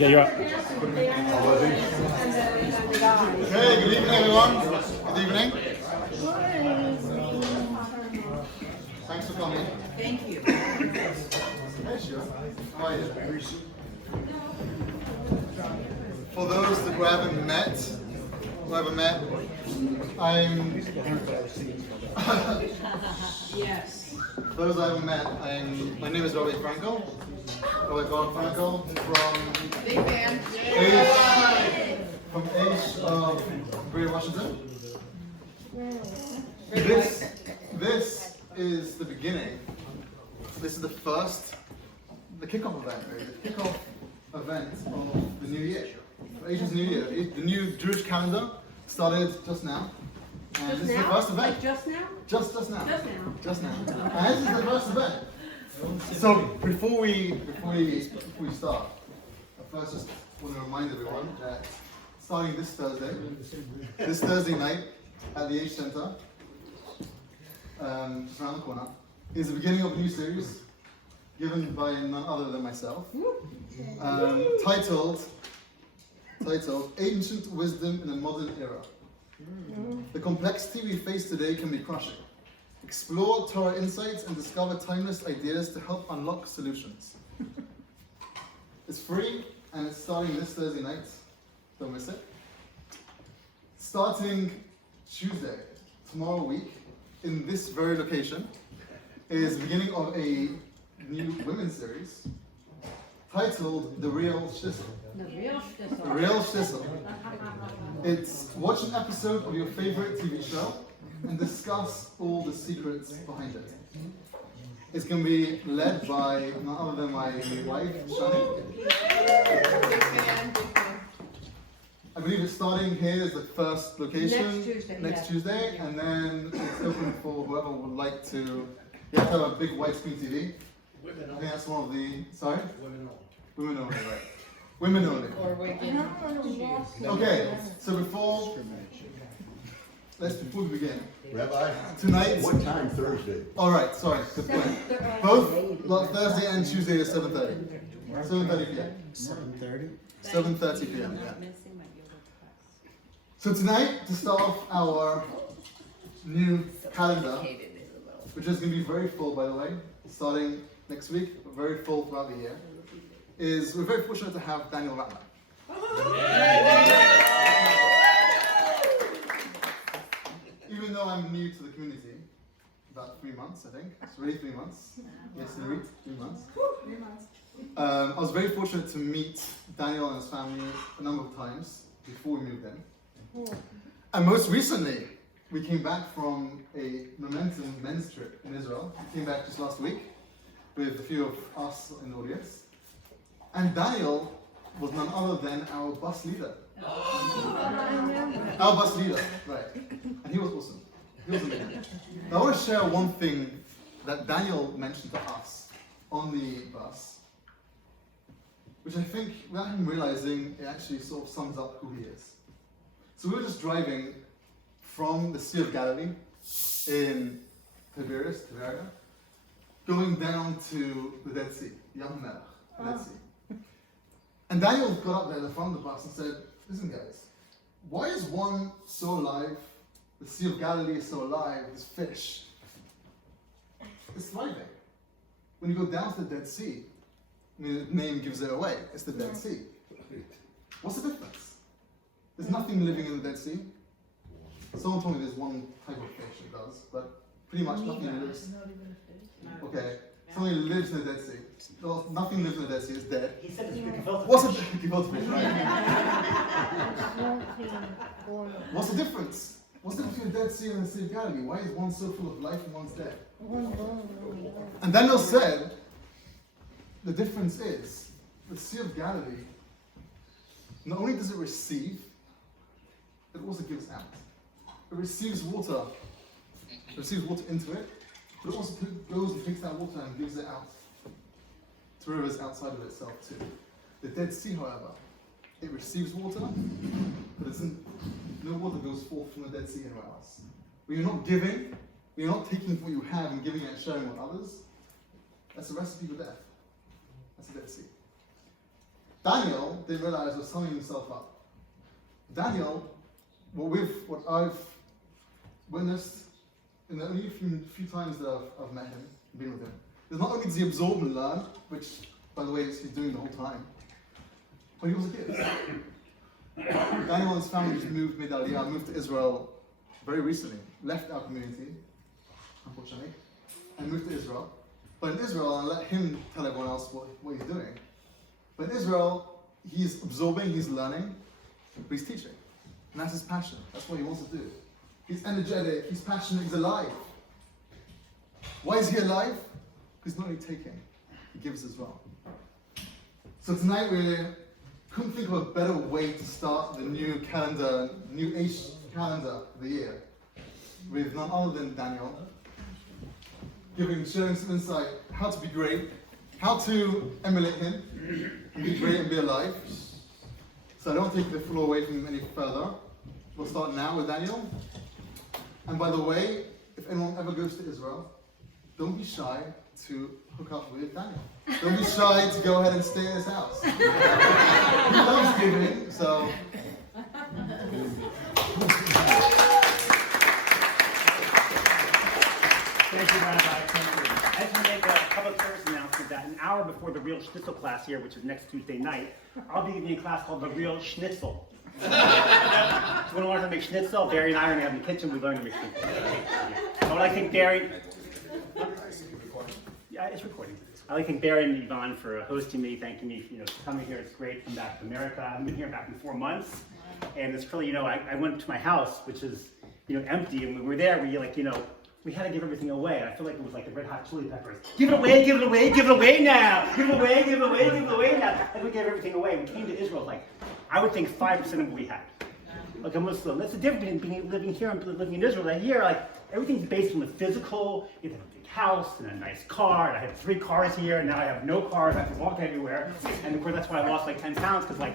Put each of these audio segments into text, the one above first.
Okay, you're up. Hey, good evening, everyone. Good evening. Thanks for coming. Thank you. Hey, sure. How are you? For those that we haven't met, I'm. Yes. For those I haven't met, my name is Robert Frankel. Robert Frankel Big fan. from Ace of Greater Washington. This is the beginning. This is the kickoff event, really. The kickoff event of the new year. Asia's New Year. The new Jewish calendar started just now. And this is the first event. Like just now? Just now. Just now. And this is the first event. So before we start, I first just want to remind everyone that starting this Thursday night at the Age Center, just around the corner, is the beginning of a new series given by none other than myself, titled Ancient Wisdom in a Modern Era. The complexity we face today can be crushing. Explore Torah insights and discover timeless ideas to help unlock solutions. It's free and it's starting this Thursday night. Don't miss it. Starting Tuesday, tomorrow week, in this very location, is the beginning of a new women's series titled The Real Shtisel. The real shtisel. The Real Shtisel. It's watch an episode of your favorite TV show and discuss all the secrets behind it. It's going to be led by none other than my wife, Shani. I believe it's starting here as the first location. Next Tuesday, and then it's open for whoever would like to. You have to have a big widescreen TV. I think that's one of the. Sorry? Women only, right. Women only. Or waking. Okay, so before we begin. Rabbi, Tonight. what time Thursday? All right, sorry, good point. Both Thursday and Tuesday is 7:30. 7:30 p.m. 7:30? 7:30 p.m. Yeah. So tonight, to start off our new calendar, which is going to be very full, by the way, starting next week, but very full throughout the year, is we're very fortunate to have Daniel Ratner. Even though I'm new to the community, about 3 months, I think. It's really 3 months. Yes, Nurit, 3 months. 3 months. I was very fortunate to meet Daniel and his family a number of times before we moved in. And most recently, we came back from a Momentum men's trip in Israel. We came back just last week with a few of us in the audience. And Daniel was none other than our bus leader. Our bus leader, right. And he was awesome. He was amazing. Now, I want to share one thing that Daniel mentioned to us on the bus, which I think, without him realizing, it actually sort of sums up who he is. So we were just driving from the Sea of Galilee in Tiberia, going down to the Dead Sea, Yam Melech, the Dead Sea. And Daniel got up there at the front of the bus and said, listen guys, why is one so alive? The Sea of Galilee is so alive, this fish. It's thriving. When you go down to the Dead Sea, I mean, the name gives it away, it's the Dead Sea. What's the difference? There's nothing living in the Dead Sea. Someone told me there's one type of fish that does, but pretty much nothing lives. Okay, something lives in the Dead Sea. Well, nothing lives in the Dead Sea, it's dead. He said it's gefilte. What's a gefilte fish, right? What's the difference? What's the difference between the Dead Sea and the Sea of Galilee? Why is one so full of life and one's dead? And Daniel said, the difference is, the Sea of Galilee, not only does it receive, it also gives out. It receives water into it, but it also goes and takes that water and gives it out to rivers outside of itself too. The Dead Sea, however, it receives water, but no water goes forth from the Dead Sea anywhere else. When you're not giving, when you're not taking what you have and giving it and sharing with others, that's a recipe for death. That's the Dead Sea. Daniel didn't realize was summing himself up. Daniel, what I've witnessed in the only few times that I've met him, been with him, is not only does he absorb and learn, which, by the way, he's doing the whole time, but he also gives. Daniel and his family just moved mid-Aliyah, moved to Israel very recently, left our community, unfortunately, and moved to Israel. But in Israel, I'll let him tell everyone else what he's doing. But in Israel, he's absorbing, he's learning, but he's teaching. And that's his passion. That's what he wants to do. He's energetic, he's passionate, he's alive. Why is he alive? Because he's not only taking, he gives as well. So tonight we couldn't think of a better way to start the new calendar, new age calendar of the year, with none other than Daniel, sharing some insight how to be great, how to emulate him, and be great and be alive. So I don't take the floor away from him any further. We'll start now with Daniel. And by the way, if anyone ever goes to Israel, don't be shy to hook up with Daniel. Don't be shy to go ahead and stay in his house. He loves giving, so. Thank you, Rabbi. Thank you. I just want to make a public service announcement that an hour before the real schnitzel class here, which is next Tuesday night, I'll be giving a class called the real schnitzel. So we want to learn how to make schnitzel. Barry and I are going to have in the kitchen. We learn to make schnitzel. I would like to thank Barry. Yeah, it's recording. I'd like to thank Barry and Yvonne for hosting me, thanking me for coming here. It's great. I'm back to America. I've been here back in 4 months, and it's really I went to my house, which is empty, and when we were there, we had to give everything away. And I feel like it was like the Red Hot Chili Peppers. Give it away, give it away, give it away now. Give it away, give it away, give it away now. And we gave everything away. We came to Israel, I would think 5% of what we had. Like a Muslim. That's the difference between living here and living in Israel. Here, everything's based on the physical. You have a big house and a nice car. And I had 3 cars here, and now I have no cars. I have to walk everywhere. And of course, that's why I lost 10 pounds, because I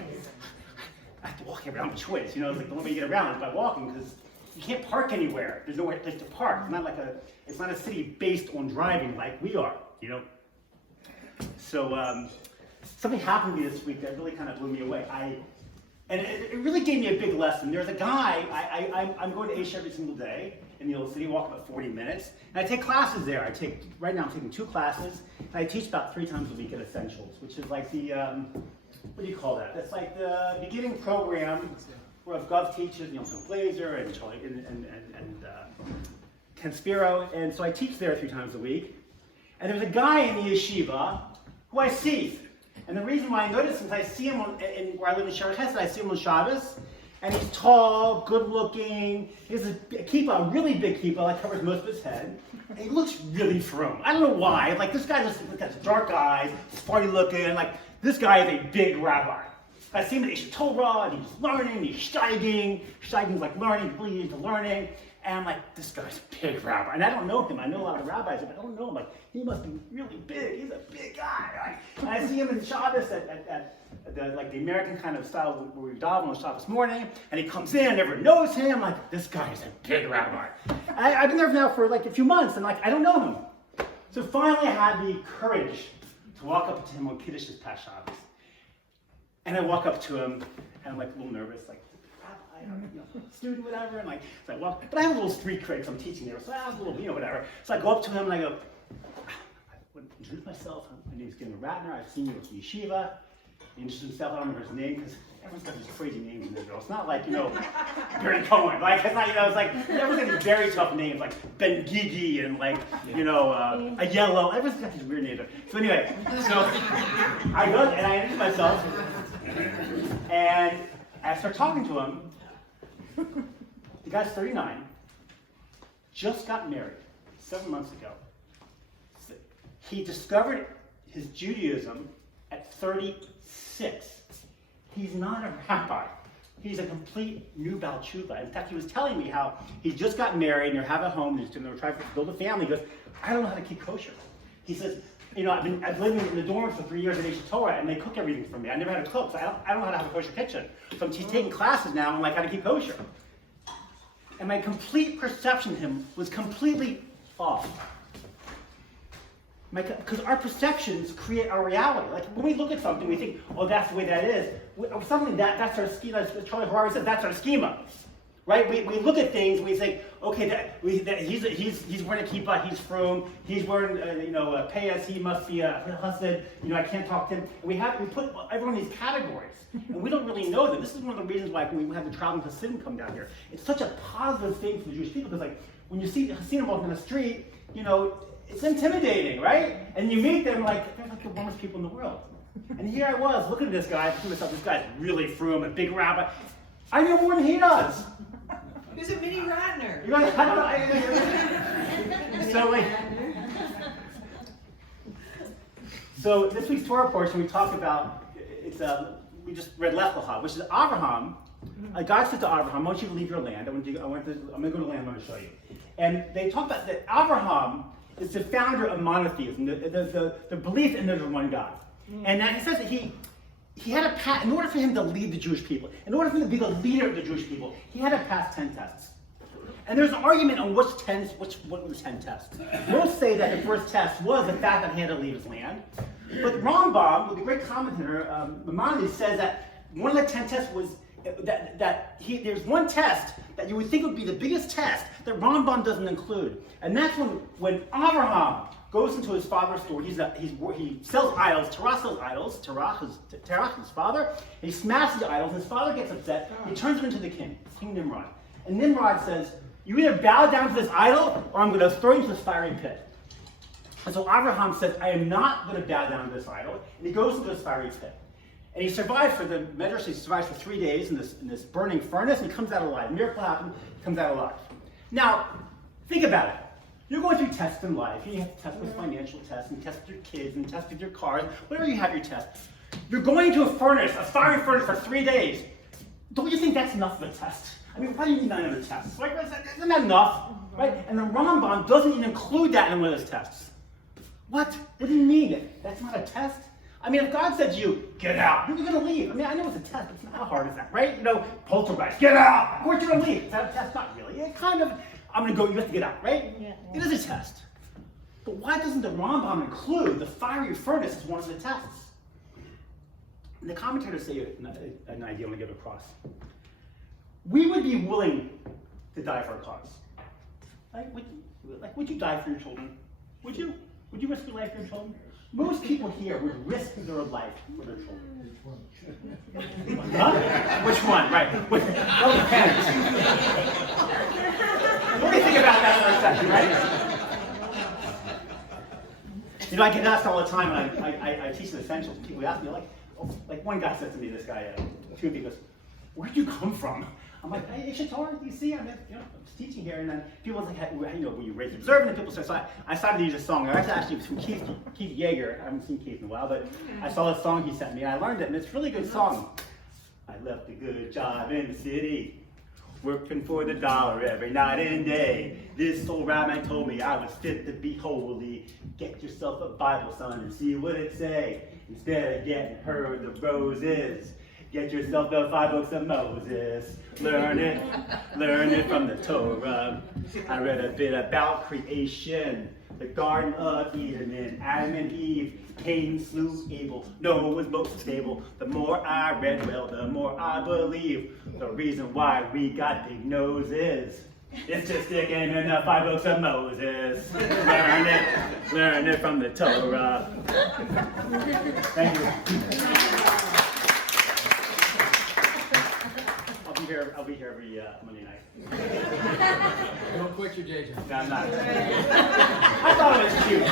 have to walk everywhere. I don't have a choice. It's the only way you get around is by walking, because you can't park anywhere. There's nowhere place to park. It's not a city based on driving like we are, So something happened to me this week that really kind of blew me away. And it really gave me a big lesson. There's a guy, I'm going to Asia every single day in the old city, walk about 40 minutes. And I take classes there. Right now I'm taking 2 classes, and I teach about 3 times a week at Essentials, which is like the, what do you call that? That's like the beginning program where Gov teaches, Tom Blazer and Charlie and Ken Spiro. And so I teach there 3 times a week. And there's a guy in the yeshiva who I see. And the reason why I notice is I see him where I live in Sharon Hesed, I see him on Shabbos, and he's tall, good looking. He has a kippah, a really big kippah that covers most of his head. And he looks really frum. I don't know why. This guy just has dark eyes, sporty looking. This guy is a big rabbi. I see him at Isha Torah, and he's learning, he's steiging. Steiging's learning, really into learning. And I'm like, this guy's a big rabbi. And I don't know him. I know a lot of rabbis, but I don't know him. He must be really big. He's a big guy. Right? And I see him in Shabbos at the American kind of style where we daven on Shabbos morning. And he comes in, everyone knows him. This guy's a big rabbi. I've been there now for a few months, and I don't know him. So finally I had the courage to walk up to him on Kiddush this past Shabbos. And I walk up to him, and I'm a little nervous, student, whatever, and so I walk, but I have a little street cred because I'm teaching there, so I have a little, whatever. So I go up to him and I go, I would introduce myself. My name is Ratner. I've seen you at the yeshiva. He introduced himself. I don't remember his name because everyone's got these crazy names in Israel. It's not Barry Cohen. It's not, everyone's got these very tough names Ben Gigi and a Yellow. Everyone's got these weird names. So anyway, I go and I introduce myself, and I start talking to him. The guy's 39, just got married 7 months ago. He discovered his Judaism at 36. He's not a rabbi. He's a complete new Baal Tshuva. In fact, he was telling me how he just got married and they have a home and they're trying to build a family. He goes, I don't know how to keep kosher. He says, I've lived in the dorms for 3 years at Isha Torah, and they cook everything for me. I never had to cook, so I don't know how to have a kosher kitchen. So he's taking classes now on how to keep kosher. And my complete perception of him was completely off. Because our perceptions create our reality. Like when we look at something, we think, oh, that's the way that is. Something that's our schema. As Charlie Harvey said, that's our schema, right? We look at things, we think, okay, he's wearing a kippah, he's frum, he's wearing a payas, he must be a husband. I can't talk to him. And we put everyone in these categories, and we don't really know them. This is one of the reasons why we have the traveling Hasidim come down here. It's such a positive thing for the Jewish people, because like when you see Hasidim walking the street, it's intimidating, right? And you meet them like, they're like the warmest people in the world. And here I was, looking at this guy, thinking to myself, this guy's really frum, a big rabbi. I know more than he does. Who's a mini Ratner? You're like, I don't know. So this week's Torah portion, we talk about, we just read Lech Lecha, which is Abraham. God said to Abraham, I want you to leave your land. I'm going to go to the land I'm going to show you. And they talk about that Abraham is the founder of monotheism, the belief in there's one God. And he says that he had a pass, in order for him to lead the Jewish people, in order for him to be the leader of the Jewish people, he had to pass 10 tests. And there's an argument on what were the 10 tests. Most say that the first test was the fact that he had to leave his land. But Rambam, the great commentator, Maimonides, says that one of the 10 tests was there's one test that you would think would be the biggest test that Rambam doesn't include. And that's when Abraham goes into his father's store. He sells idols. Terah sells idols. Terah is his father. He smashes the idols. His father gets upset. He turns him into the king, King Nimrod. And Nimrod says, you either bow down to this idol or I'm going to throw you into this fiery pit. And so Abraham says, I am not going to bow down to this idol. And he goes into this fiery pit. And he survives for the Medrash, he survives for 3 days in this burning furnace, and he comes out alive. Miracle happened, he comes out alive. Now, think about it. You're going through tests in life. You have to test with financial tests, and test with your kids, and test with your cars, whatever you have your test. You're going to a furnace, a fiery furnace for 3 days. Don't you think that's enough of a test? I mean, why do you need 9 other tests? Like, isn't that enough? Right? And the Rambam doesn't even include that in one of his tests. What? What do you mean? That's not a test? I mean, if God said to you, get out, you're going to leave. I mean, I know it's a test, but it's not how hard is that, right? Poltergeist, get out. Of course you're going to leave. Is that a test? Not really. It kind of, I'm going to go, you have to get out, right? Yeah. It is a test. But why doesn't the Rambam include the fiery furnace as one of the tests? And the commentators say an idea I want to give across. We would be willing to die for a cause. Would you die for your children? Would you? Would you risk your life for your children? Most people here would risk their life for their children. Huh? Which one? Right. That was parents. What do you think about that for a second, right? I get asked all the time when I teach the essentials. People ask me, like one guy said to me, this guy, two people goes, where'd you come from? I'm like, hey, Torah, you see, I'm teaching here, and then people like, were you raised observant? And people start. So I started to use a song. Actually, it was from Keith Yeager. I haven't seen Keith in a while, but I saw this song he sent me, and I learned it, and it's a really good song. I left a good job in the city, working for the dollar every night and day. This old rabbi told me I was fit to be holy. Get yourself a Bible, son, and see what it say. Instead of getting heard the roses, get yourself the 5 books of Moses. Learn it from the Torah. I read a bit about creation, the Garden of Eden, and Adam and Eve. Cain slew Abel. Noah was most stable. The more I read, well, the more I believe. The reason why we got big noses. It's just sticking in the 5 books of Moses. Learn it from the Torah. Thank you. I'll be here every Monday night. Don't quit your day job. No, I'm not. I thought it was cute.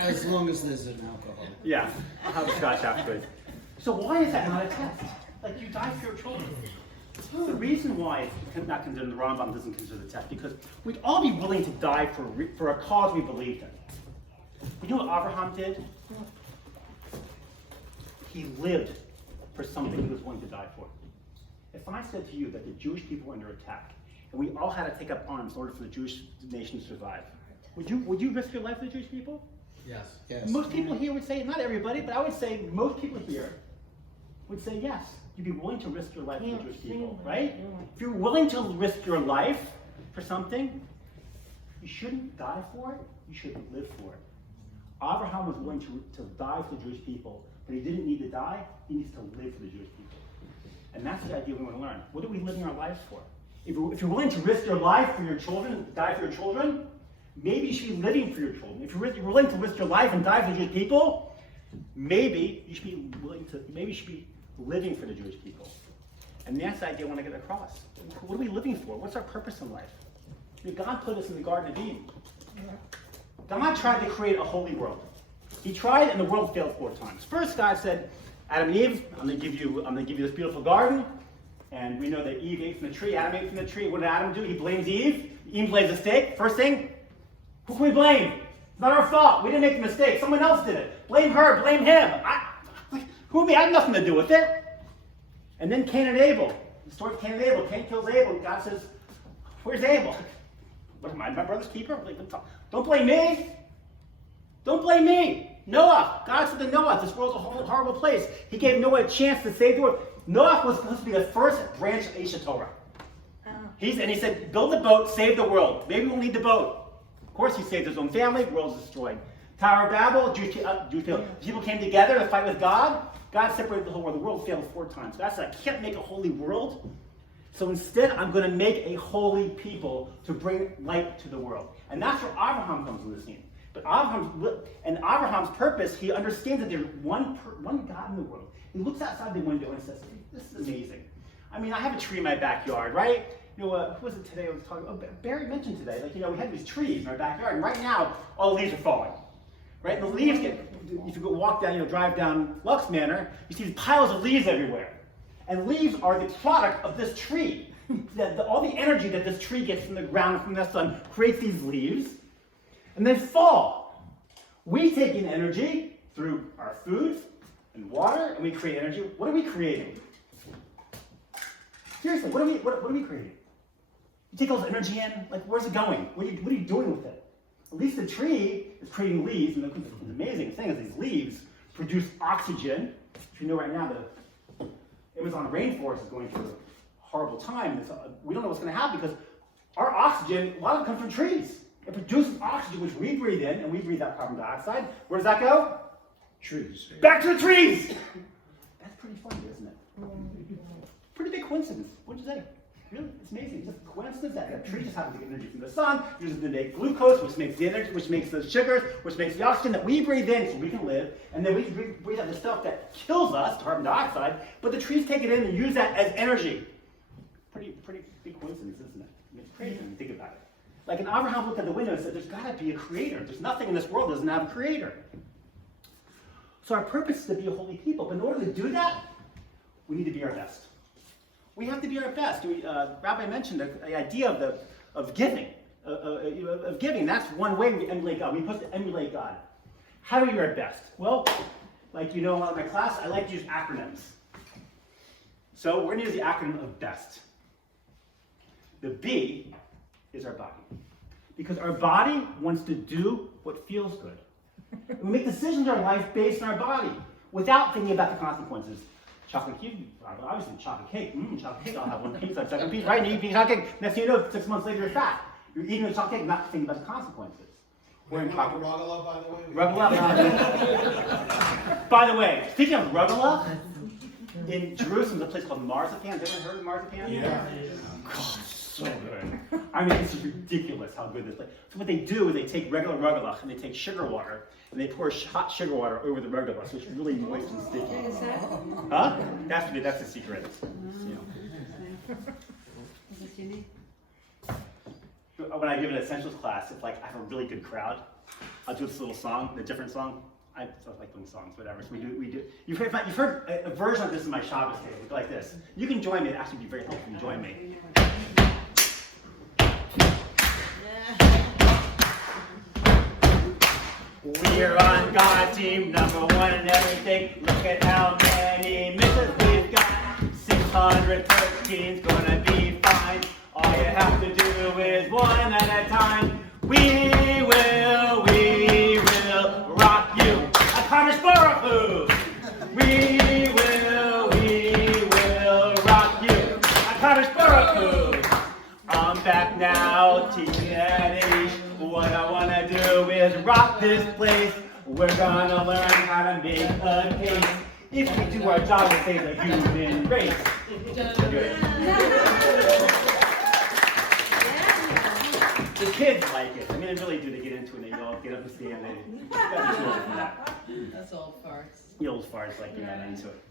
As long as there's an alcohol. Yeah, I'll have a scotch afterwards. So why is that not a test? Like, you die for your children. The reason why it's not considered, the Rambam doesn't consider the test, because we'd all be willing to die for a cause we believed in. You know what Abraham did? He lived for something he was willing to die for. If I said to you that the Jewish people were under attack, and we all had to take up arms in order for the Jewish nation to survive, would you risk your life for the Jewish people? Yes. Most people here would say, not everybody, but I would say most people here would say yes. You'd be willing to risk your life for the Jewish people, right? If you're willing to risk your life for something, you shouldn't die for it, you should live for it. Abraham was willing to die for the Jewish people, but he didn't need to die, he needs to live for the Jewish people. And that's the idea we want to learn. What are we living our lives for? If you're willing to risk your life for your children, die for your children, maybe you should be living for your children. If you're willing to risk your life and die for the Jewish people, maybe you should be living for the Jewish people. And that's the idea I want to get across. What are we living for? What's our purpose in life? God put us in the Garden of Eden. God tried to create a holy world. He tried, and the world failed 4 times. First, God said, Adam and Eve, I'm going to give you this beautiful garden. And we know that Eve ate from the tree. Adam ate from the tree. What did Adam do? He blames Eve. Eve blames the mistake. First thing, who can we blame? It's not our fault. We didn't make the mistake. Someone else did it. Blame her. Blame him. Who me? I have nothing to do with it. And then Cain and Abel. The story of Cain and Abel. Cain kills Abel. And God says, where's Abel? What am I, my brother's keeper? Don't blame me. Don't blame me. Noah. God said to Noah, this world's a horrible place. He gave Noah a chance to save the world. Noah was supposed to be the first branch of Esha Torah. He said, build the boat, save the world. Maybe we'll need the boat. Of course, he saved his own family. The world is destroyed. Tower of Babel, people came together to fight with God. God separated the whole world. The world failed 4 times. God said, I can't make a holy world. So instead, I'm going to make a holy people to bring light to the world. And that's where Abraham comes into the scene. But Abraham's purpose, he understands that there's one God in the world. He looks outside the window and says, this is amazing. I mean, I have a tree in my backyard, right? Who was it today I was talking about? Barry mentioned today, we had these trees in our backyard, and right now, all the leaves are falling. Right? And the leaves if you go walk down, drive down Lux Manor, you see these piles of leaves everywhere. And leaves are the product of this tree. All the energy that this tree gets from the ground and from the sun creates these leaves, and they fall. We take in energy through our food and water, and we create energy. What are we creating? Seriously, what are we creating? You take all this energy in, where's it going? What are you doing with it? At least the tree is creating leaves, and the amazing thing is these leaves produce oxygen. If you know right now, the Amazon rainforest is going through a horrible time. We don't know what's going to happen because our oxygen, a lot of it comes from trees. It produces oxygen, which we breathe in, and we breathe out carbon dioxide. Where does that go? Trees. Back to the trees! That's pretty funny, isn't it? Pretty big coincidence. What'd you say? Really? It's amazing. It's just a coincidence that a tree just happens to get energy from the sun, uses it to make glucose, which makes the energy, which makes the sugars, which makes the oxygen that we breathe in so we can live, and then we breathe out the stuff that kills us, carbon dioxide, but the trees take it in and use that as energy. Pretty big coincidence, isn't it? I mean, it's crazy when you think about it. And Abraham looked at the window and said, there's got to be a creator. There's nothing in this world that doesn't have a creator. So our purpose is to be a holy people. But in order to do that, we need to be our best. We have to be our best. Rabbi mentioned the idea of giving. Of giving. That's one way we emulate God. We're supposed to emulate God. How are you our best? Well, in my class, I like to use acronyms. So we're going to use the acronym of BEST. The B is our body. Because our body wants to do what feels good. We make decisions in our life based on our body without thinking about the consequences. Chocolate cake, obviously chocolate cake. Chocolate cake, I'll have one piece, second piece, right? And you eat chocolate cake. Next thing you know, 6 months later, you're fat. You're eating a chocolate cake, not thinking about the consequences. We're in chocolate. Rugala, by the way. Rugala. By the way, speaking of rugala, in Jerusalem, there's a place called Marzipan. Have you ever heard of Marzipan? Yeah. God, so good. I mean, it's ridiculous how good this place. So what they do is they take regular rugelach and they take sugar water and they pour hot sugar water over the rugelach, so it's really moist and sticky. Is that? Huh? That's the secret. Is this unique? When I give an essentials class, if I have a really good crowd, I'll do this little song, a different song. I like doing songs, whatever. So we do. You've heard a version of this in my Shabbos day. It would go like this. You can join me. It'd actually be very helpful if you join me. We're on God team number 1 in everything. Look at how many misses we've got. 613's gonna be fine. All you have to do is one at a time. We will rock you. A Kadosh Baruch Hu. We will rock you. A Kadosh Baruch Hu. I'm back now, teaching at age. rock this place. We're gonna learn how to make a case. If we do our job, we'll save the human race. Good. The kids like it. I mean, they really do. They get into it. They all get up and stand. They got the children from that. That's old farts. The old farts like not into it.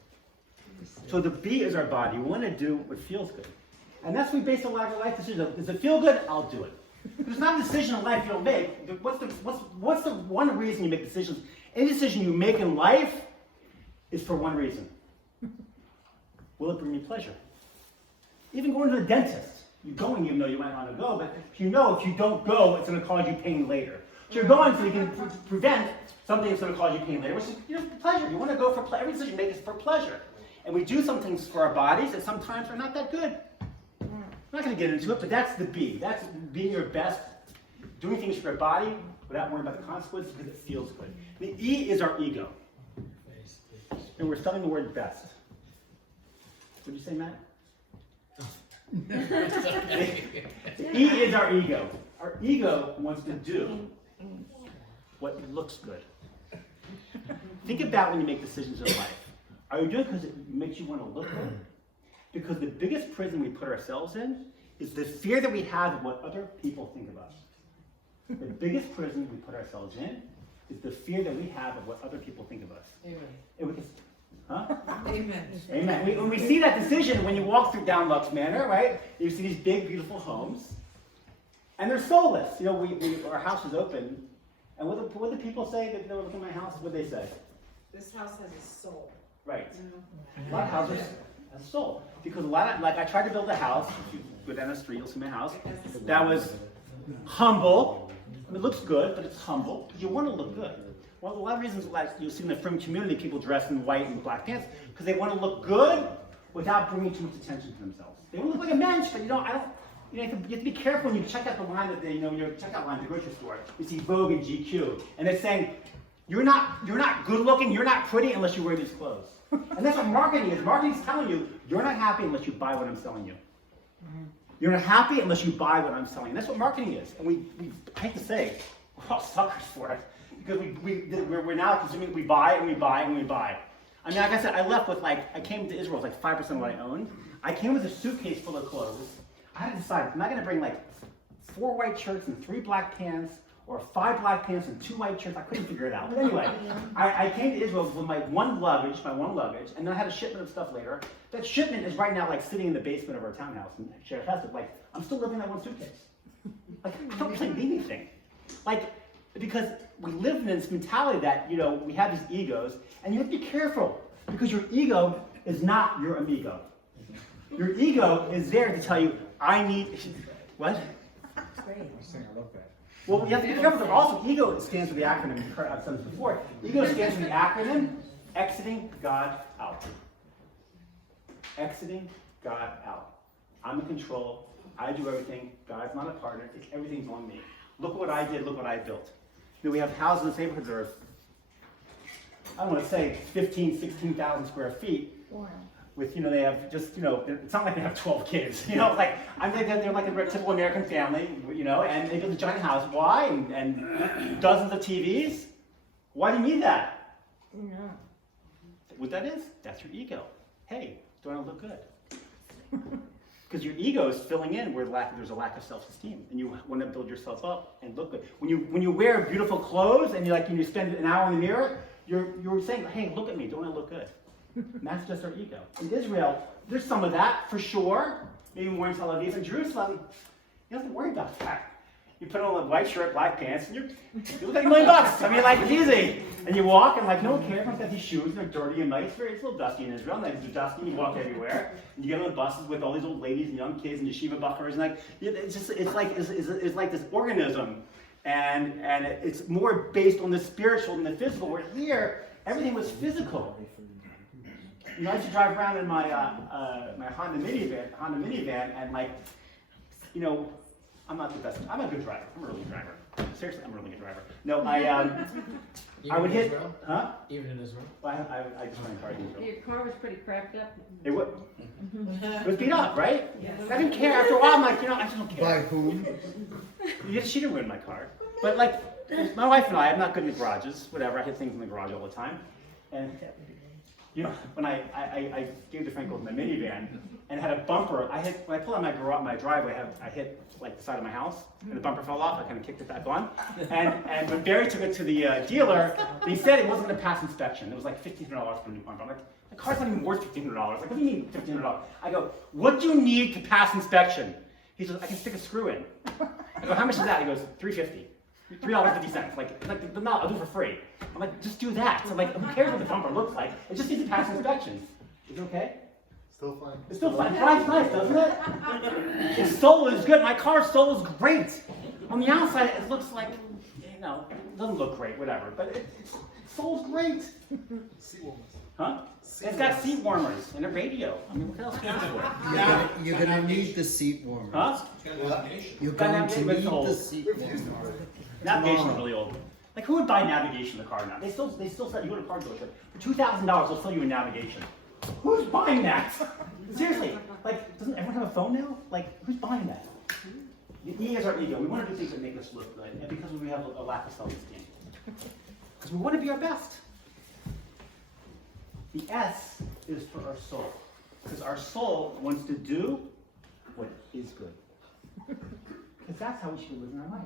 So the B is our body. We want to do what feels good, and that's what we base a lot of our life decisions on. Does it feel good? I'll do it. There's not a decision in life you don't make. What's the one reason you make decisions? Any decision you make in life is for one reason. Will it bring you pleasure? Even going to the dentist. You're going even though you might want to go, but if you know if you don't go, it's going to cause you pain later. So you're going so you can prevent something that's going to cause you pain later, which is pleasure. You want to go for pleasure. Every decision you make is for pleasure. And we do some things for our bodies that sometimes are not that good. I'm not going to get into it, but that's the B. That's being your best, doing things for your body without worrying about the consequences because it feels good. The E is our ego. And we're spelling the word best. What did you say, Matt? The E is our ego. Our ego wants to do what looks good. Think about when you make decisions in life. Are you doing it because it makes you want to look good? Because the biggest prison we put ourselves in is the fear that we have of what other people think of us. The biggest prison we put ourselves in is the fear that we have of what other people think of us. Amen. Huh? Amen. Amen. When we see that decision, when you walk through down Lux Manor, right? You see these big, beautiful homes, and they're soulless. You know, our house is open, and what do the people say that they were looking at my house? What do they say? This house has a soul. Right. A lot of houses have a soul because a lot of, like I tried to build a house. If you go down the street, you'll see my house. That was humble. It looks good, but it's humble because you want to look good. Well, a lot of reasons, like you'll see in the frum community, people dress in white and black pants because they want to look good without bringing too much attention to themselves. They want to look like a mensch, but you have to be careful when you check out the line that your checkout line at the grocery store. You see Vogue and GQ, and they're saying you're not good looking, you're not pretty unless you wear these clothes. And that's what marketing is. Marketing is telling you you're not happy unless you buy what I'm selling you. You're not happy unless you buy what I'm selling. And that's what marketing is. And we I hate to say, we're all suckers for it. Because we're now consuming, we buy and we buy and we buy. I mean, like I said, I left with I came to Israel with 5% of what I owned. I came with a suitcase full of clothes. I had to decide, am I going to bring 4 white shirts and 3 black pants, or 5 black pants and 2 white shirts? I couldn't figure it out. But anyway, I came to Israel with my one luggage, and then I had a shipment of stuff later. That shipment is right now sitting in the basement of our townhouse in Sheriff Hesed. I'm still living in that one suitcase. I don't really need anything. Because we live in this mentality that, we have these egos, and you have to be careful, because your ego is not your amigo. Your ego is there to tell you, I need, what? Well, you have to be careful, but also ego stands for the acronym, I've said this before, ego stands for the acronym, exiting God out. Exiting God out. I'm in control, I do everything, God's not a partner, everything's on me. Look what I did, look what I built. We have houses in this neighborhood that are, I don't want to say 15, 16,000 square feet. Wow. With, they have just, it's not like they have 12 kids, they're like a typical American family, and they build a giant house. Why? And dozens of TVs. Why do you need that? No. What that is? That's your ego. Hey, do I look good? Because your ego is filling in where there's a lack of self-esteem, and you want to build yourself up and look good. When you wear beautiful clothes and you spend an hour in the mirror, you're saying, hey, look at me, don't I look good? And that's just our ego. In Israel, there's some of that for sure. Maybe more in Tel Aviv. In Jerusalem, you don't have to worry about that. You put on a white shirt, black pants, and you look like $1 million. I mean, it's easy. And you walk, and no one cares. Everyone's got these shoes, and they're dirty and nice. It's a little dusty in Israel. And they're dusty, and you walk everywhere. And you get on the buses with all these old ladies and young kids and yeshiva buckers, and it's like this organism. And it's more based on the spiritual than the physical. Where here, everything was physical. I used to drive around in my my Honda minivan, and I'm not the best. I'm a good driver. I'm a really good driver. Seriously, I'm a really good driver. No, I would hit. Israel? Huh? Even in Israel? Well, I just went in car in Israel. Your car was pretty cracked up. It was beat up, right? Yes. I didn't care. After a while, I'm like, I just don't care. By whom? She didn't ruin my car. But my wife and I'm not good in the garages, whatever, I hit things in the garage all the time. And, you know, when I gave to Frank my minivan, and it had a bumper, when I pulled out my driveway, I hit like the side of my house, and the bumper fell off, I kind of kicked it back on. And when Barry took it to the dealer, they said it wasn't gonna pass inspection. It was like $1,500 for a new bumper. I'm like, the car's not even worth $1,500. Like, what do you mean $1,500? I go, what do you need to pass inspection? He says, I can stick a screw in. I go, how much is that? He goes, $3.50. $3.50. Like, no, I'll do it for free. I'm like, just do that. So I'm like, who cares what the bumper looks like? It just needs to pass inspections. Is it okay? Still fine. It's still fine. It drives nice, doesn't it? Its soul is good. My car's soul is great. On the outside, it looks like, you know, it doesn't look great, whatever. But its soul's great. Seat warmers. Huh? It's got seat warmers and a radio. I mean, what else can you ask for? You're gonna need the seat warmers. Huh? You're going to need the seat We've used them warmers. already. Navigation's really old. Like, who would buy navigation in the car now? They still sell, you go to a car dealership, for $2,000 they'll sell you a navigation. Who's buying that? Seriously, like, doesn't everyone have a phone now? Like, who's buying that? The E is our ego. We want to do things that make us look good, and because we have a lack of self-esteem. Because we want to be our best. The S is for our soul. Because our soul wants to do what is good. Because that's how we should live in our life.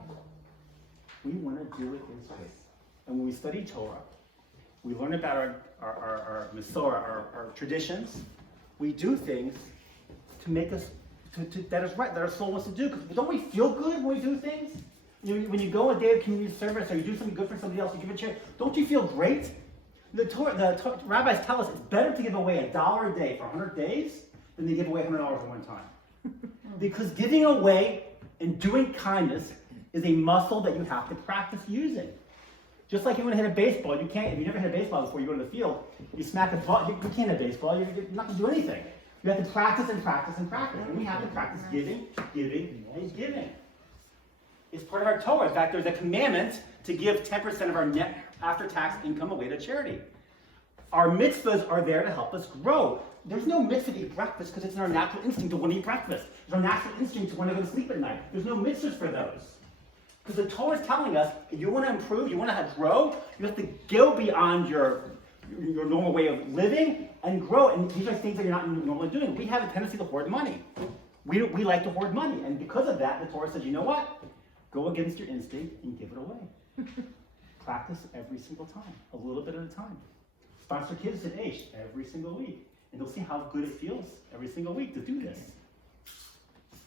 We want to do what is good. And when we study Torah, we learn about our Masorah, our traditions. We do things to make us, that is right, that our soul wants to do. Because don't we feel good when we do things? When you go a day of community service or you do something good for somebody else, you give a charity, don't you feel great? The rabbis tell us it's better to give away $1 a day for 100 days than to give away $100 at one time. Because giving away and doing kindness is a muscle that you have to practice using. Just like you want to hit a baseball, you can't, if you never hit a baseball before you go to the field, you smack a ball, you can't hit a baseball, you're not going to do anything. You have to practice and practice and practice. And we have to practice giving, giving, and giving. It's part of our Torah. In fact, there's a commandment to give 10% of our net after-tax income away to charity. Our mitzvahs are there to help us grow. There's no mitzvah to eat breakfast because it's in our natural instinct to want to eat breakfast. It's our natural instinct to want to go to sleep at night. There's no mitzvahs for those. Because the Torah is telling us, if you want to improve, you want to grow, you have to go beyond your normal way of living and grow. And these are things that you're not normally doing. We have a tendency to hoard money. We like to hoard money. And because of that, the Torah says, you know what? Go against your instinct and give it away. Practice every single time, a little bit at a time. Sponsor kids at Aish every single week. And you'll see how good it feels every single week to do this.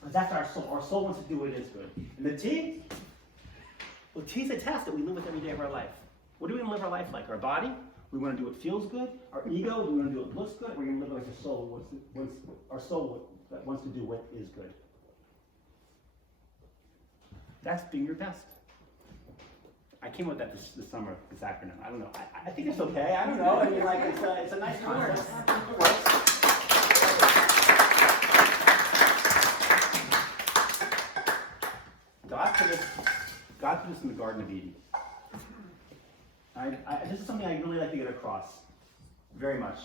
But that's our soul. Our soul wants to do what is good. And the T? Well, T is a test that we live with every day of our life. What do we want to live our life like? Our body? We want to do what feels good. Our ego? We want to do what looks good. Or we're going to live like a soul our soul that wants to do what is good. That's being your best. I came up with that this summer, this acronym. I don't know. I think it's okay. I don't know. I mean, like, it's a nice concept. It works. God put us in the Garden of Eden. This is something I really like to get across very much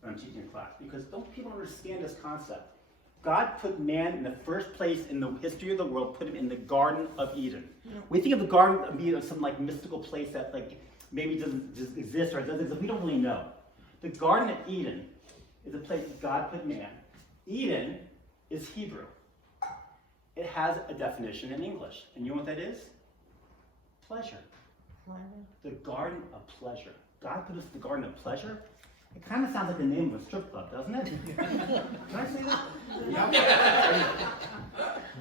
when I'm teaching a class, because don't people understand this concept? God put man in the first place in the history of the world, put him in the Garden of Eden. Yeah. We think of the Garden of Eden as some like mystical place that like maybe doesn't exist or doesn't exist. We don't really know. The Garden of Eden is a place God put man. Eden is Hebrew. It has a definition in English. And you know what that is? Pleasure. The Garden of Pleasure. God put us in the Garden of Pleasure. It kind of sounds like the name of a strip club, doesn't it? Can I say that? Yeah.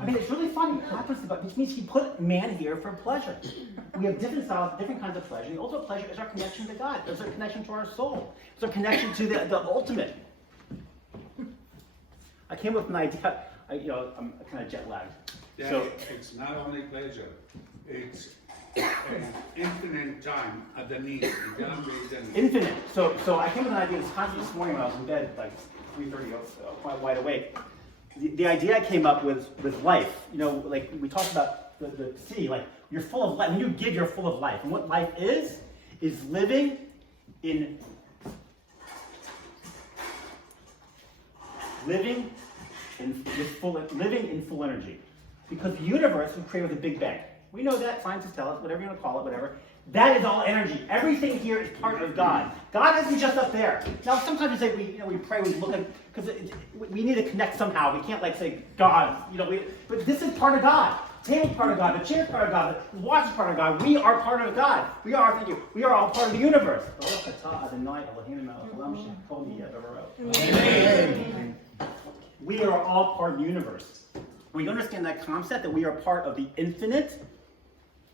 I mean, it's really funny. Which means he put man here for pleasure. We have different styles, different kinds of pleasure. The ultimate pleasure is our connection to God. It's our connection to our soul. It's our connection to the ultimate. I came with an idea. I'm kind of jet lagged. Yeah, So it's not only pleasure, it's an infinite time at the need. Infinite. So I came with an idea this morning when I was in bed, like 3:30, quite wide awake. The idea I came up with life. You know, like we talked about the sea. Like you're full of life. When you give, you're full of life. And what life is living in full energy. Because the universe was created with a Big Bang. We know that, scientists tell us, whatever you want to call it, whatever. That is all energy. Everything here is part of God. God isn't just up there. Now, sometimes we say we pray, we look at, because we need to connect somehow. We can't like say God, but this is part of God. The table's part of God. The chair's part of God. The watch is part of God. We are part of God. We are all part of the universe. We are all part of the universe. We understand that concept that we are part of the infinite.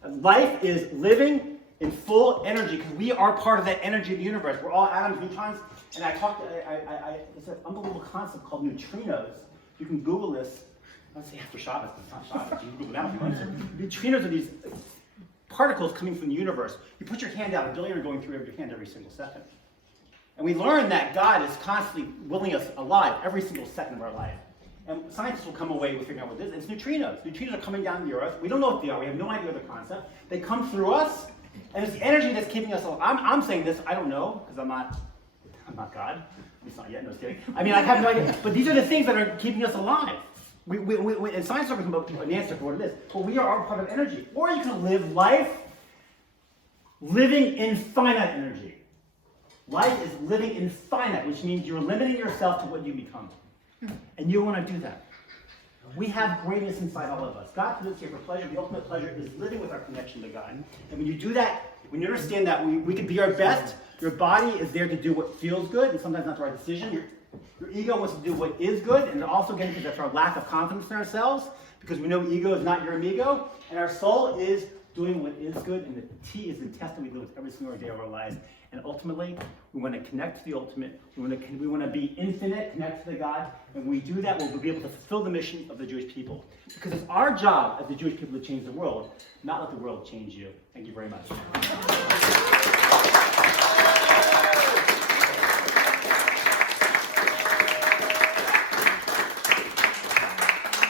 Life is living in full energy because we are part of that energy of the universe. We're all atoms, neutrons, and it's an unbelievable concept called neutrinos. You can Google this. Let's say after Shabbos, but it's not Shabbos. You can Google it now if you want to. Neutrinos are these particles coming from the universe. You put your hand out, a billion are going through your hand every single second. And we learn that God is constantly willing us alive every single second of our life. And scientists will come away with figuring out what this is. It's neutrinos. Neutrinos are coming down the earth. We don't know what they are. We have no idea of the concept. They come through us, and it's the energy that's keeping us alive. I'm saying this. I don't know because I'm not God. At least not yet. No, just kidding. I mean, I have no idea. But these are the things that are keeping us alive. And science is talking about an answer for what it is. But we are all part of energy. Or you can live life living in finite energy. Life is living in finite, which means you're limiting yourself to what you become. And you want to do that. We have greatness inside all of us. God put us here for pleasure. The ultimate pleasure is living with our connection to God. And when you do that, when you understand that we can be our best, your body is there to do what feels good, and sometimes not the right decision. Your ego wants to do what is good, and also again, because that's our lack of confidence in ourselves, because we know ego is not your amigo, and our soul is doing what is good, and the T is the test that we live with every single day of our lives. And ultimately, we want to connect to the ultimate. We want to be infinite, connect to the God. And when we do that, we'll be able to fulfill the mission of the Jewish people. Because it's our job as the Jewish people to change the world, not let the world change you. Thank you very much.